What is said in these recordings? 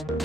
Hello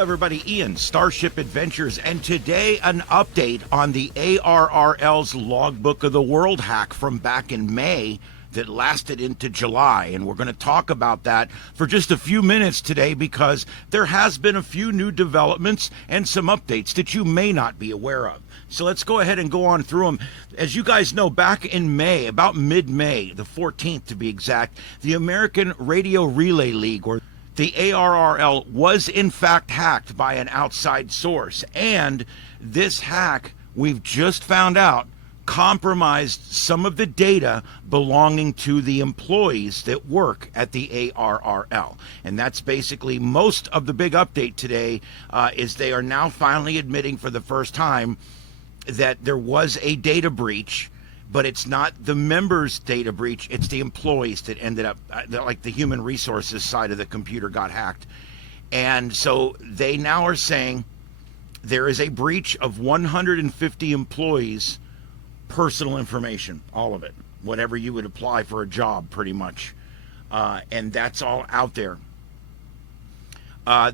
everybody, Ian, Starship Adventures, and today an update on the ARRL's Logbook of the World hack from back in May that lasted into July. And we're going to talk about that for just a few minutes today because there has been a few new developments and some updates that you may not be aware of. So let's go ahead and go on through them. As you guys know, back in May, about mid-May, the 14th to be exact, the American Radio Relay League, or the ARRL, was in fact hacked by an outside source. And this hack, we've just found out, compromised some of the data belonging to the employees that work at the ARRL. And that's basically most of the big update today, is they are now finally admitting for the first time that there was a data breach. But it's not the members' data breach, it's the employees that ended up, like the human resources side of the computer got hacked. And so they now are saying there is a breach of 150 employees' personal information, all of it, whatever you would apply for a job, pretty much. And that's all out there.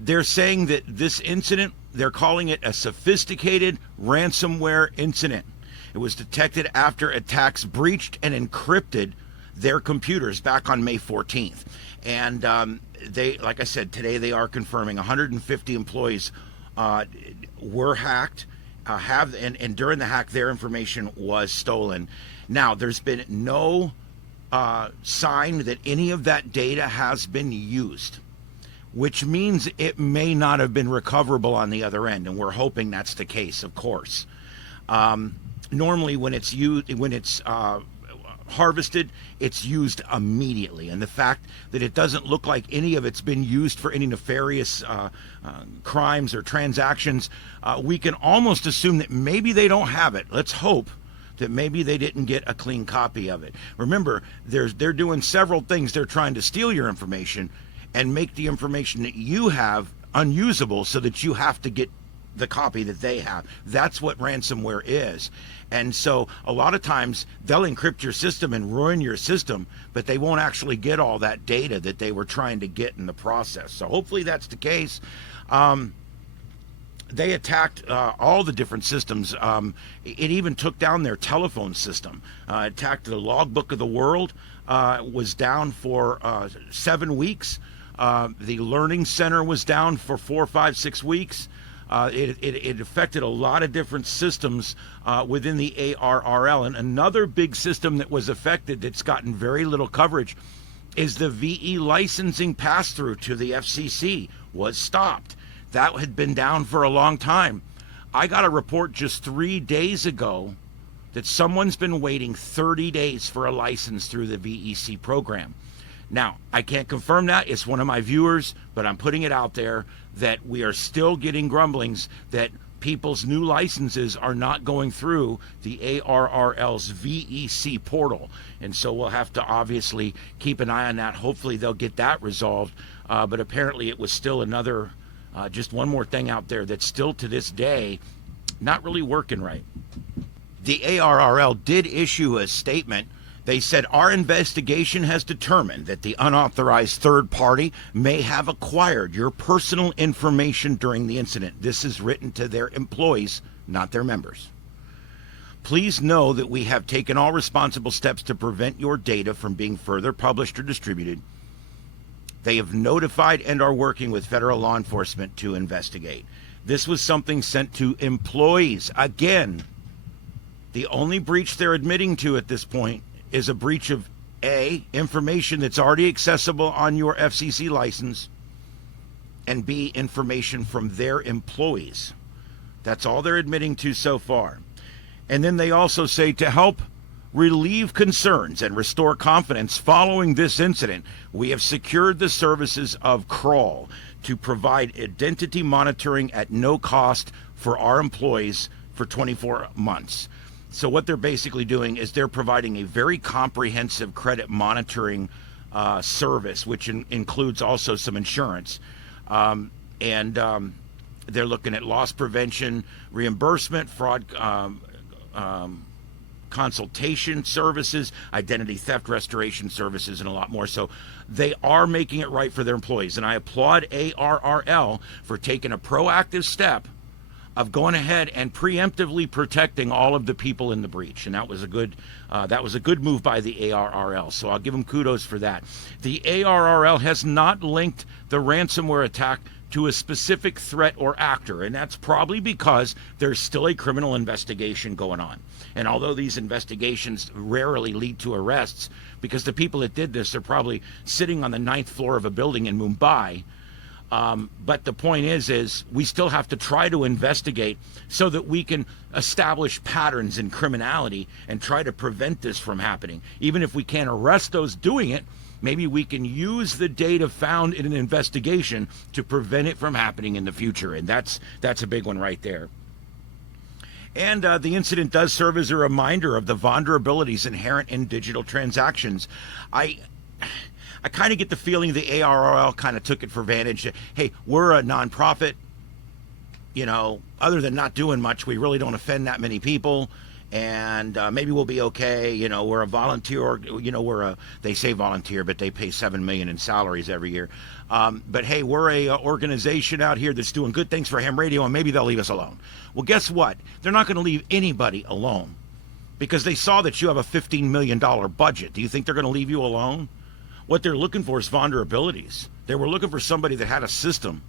They're saying that this incident, they're calling it a sophisticated ransomware incident. It was detected after attacks breached and encrypted their computers back on May 14th. And they, like I said, today they are confirming 150 employees were hacked, and during the hack, their information was stolen. Now, there's been no sign that any of that data has been used, which means it may not have been recoverable on the other end, and we're hoping that's the case, of course. Normally, when it's used, harvested, it's used immediately, and the fact that it doesn't look like any of it's been used for any nefarious crimes or transactions, we can almost assume that maybe they don't have it. Let's hope that maybe they didn't get a clean copy of it. Remember, they're doing several things. They're trying to steal your information and make the information that you have unusable so that you have to get the copy that they have. That's what ransomware is. And so a lot of times they'll encrypt your system and ruin your system, but they won't actually get all that data that they were trying to get in the process. So hopefully that's the case. They attacked all the different systems. It even took down their telephone system. Attacked the Logbook of the World, was down for 7 weeks. The Learning Center was down for 4, 5, 6 weeks. It affected a lot of different systems within the ARRL. And another big system that was affected that's gotten very little coverage is the VE licensing pass-through to the FCC was stopped. That had been down for a long time. I got a report just 3 days ago that someone's been waiting 30 days for a license through the VEC program. Now, I can't confirm that. It's one of my viewers, but I'm putting it out there that we are still getting grumblings that people's new licenses are not going through the ARRL's VEC portal. And so we'll have to obviously keep an eye on that. Hopefully they'll get that resolved. But apparently it was still another, just one more thing out there that's still to this day not really working right. The ARRL did issue a statement. They said, our investigation has determined that the unauthorized third party may have acquired your personal information during the incident. This is written to their employees, not their members. Please know that we have taken all responsible steps to prevent your data from being further published or distributed. They have notified and are working with federal law enforcement to investigate. This was something sent to employees. Again, the only breach they're admitting to at this point is a breach of A, information that's already accessible on your FCC license, and B, information from their employees. That's all they're admitting to so far. And then they also say to help relieve concerns and restore confidence following this incident, we have secured the services of Kroll to provide identity monitoring at no cost for our employees for 24 months. So what they're basically doing is they're providing a very comprehensive credit monitoring service, which includes also some insurance. They're looking at loss prevention, reimbursement, fraud consultation services, identity theft restoration services, and a lot more. So they are making it right for their employees. And I applaud ARRL for taking a proactive step of going ahead and preemptively protecting all of the people in the breach, and that was a good move by the ARRL. So I'll give them kudos for that. The ARRL has not linked the ransomware attack to a specific threat or actor, and that's probably because there's still a criminal investigation going on. And although these investigations rarely lead to arrests, because the people that did this are probably sitting on the 9th floor of a building in Mumbai. But the point is we still have to try to investigate so that we can establish patterns in criminality and try to prevent this from happening. Even if we can't arrest those doing it, maybe we can use the data found in an investigation to prevent it from happening in the future. And that's a big one right there. And the incident does serve as a reminder of the vulnerabilities inherent in digital transactions. I kind of get the feeling the ARRL kind of took it for advantage. Hey, we're a nonprofit, other than not doing much, we really don't offend that many people, and maybe we'll be okay. We're a volunteer, they say volunteer, but they pay $7 million in salaries every year. But hey, we're a organization out here that's doing good things for ham radio, and maybe they'll leave us alone. Well, guess what? They're not going to leave anybody alone because they saw that you have a $15 million budget. Do you think they're going to leave you alone? What they're looking for is vulnerabilities. They were looking for somebody that had a system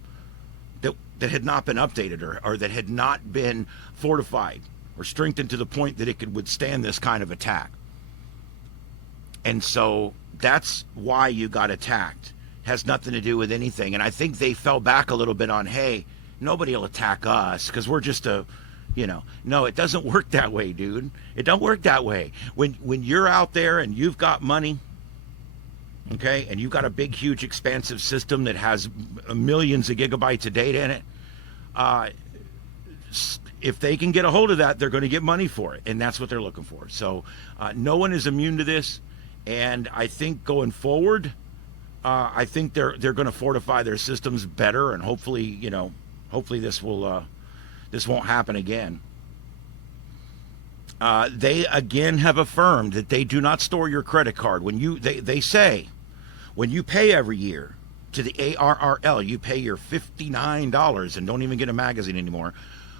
that had not been updated or that had not been fortified or strengthened to the point that it could withstand this kind of attack. And so that's why you got attacked. Has nothing to do with anything. And I think they fell back a little bit on, hey, nobody will attack us because we're just no, it doesn't work that way, dude. It don't work that way. When you're out there and you've got money, okay, and you've got a big, huge, expansive system that has millions of gigabytes of data in it, if they can get a hold of that, they're going to get money for it, and that's what they're looking for. So no one is immune to this, and I think going forward, I think they're going to fortify their systems better, and hopefully this won't happen again. They again have affirmed that they do not store your credit card. They say when you pay every year to the ARRL, you pay your $59 and don't even get a magazine anymore.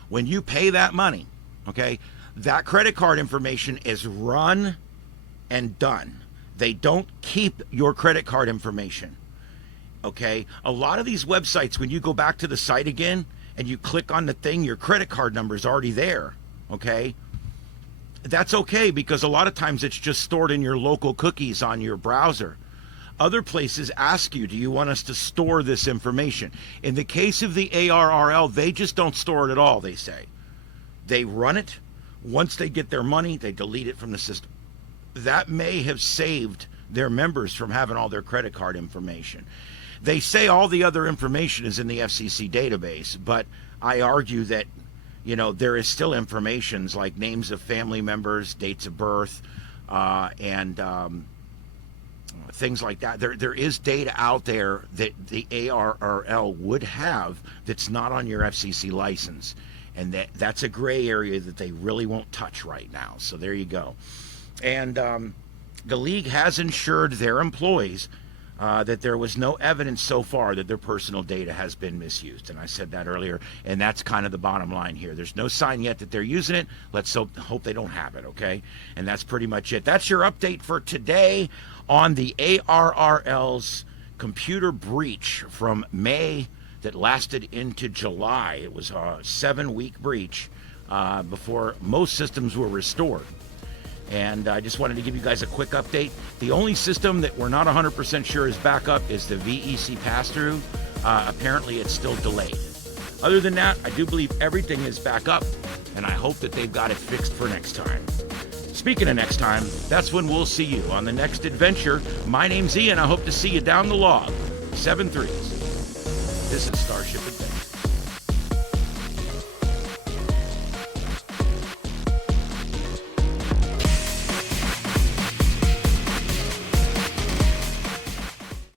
When you pay that money, okay, that credit card information is run and done. They don't keep your credit card information, okay? A lot of these websites, when you go back to the site again and you click on the thing, your credit card number is already there, okay? That's okay because a lot of times it's just stored in your local cookies on your browser. Other places ask you, do you want us to store this information? In the case of the ARRL, they just don't store it at all, they say. They run it. Once they get their money, they delete it from the system. That may have saved their members from having all their credit card information. They say all the other information is in the FCC database, but I argue that there is still informations like names of family members, dates of birth, and things like that. There is data out there that the ARRL would have that's not on your FCC license, and that's a gray area that they really won't touch right now. So there you go. And the league has ensured their employees that there was no evidence so far that their personal data has been misused. And I said that earlier, and that's kind of the bottom line here. There's no sign yet that they're using it. Let's hope they don't have it, okay? And that's pretty much it. That's your update for today on the ARRL's computer breach from May that lasted into July. It was a 7-week breach before most systems were restored. And I just wanted to give you guys a quick update. The only system that we're not 100% sure is back up is the VEC pass-through. Apparently it's still delayed. Other than that, I do believe everything is back up, and I hope that they've got it fixed for next time. Speaking of next time, that's when we'll see you on the next adventure. My name's Ian. I hope to see you down the log. 7 3s. This is Starship Adventure.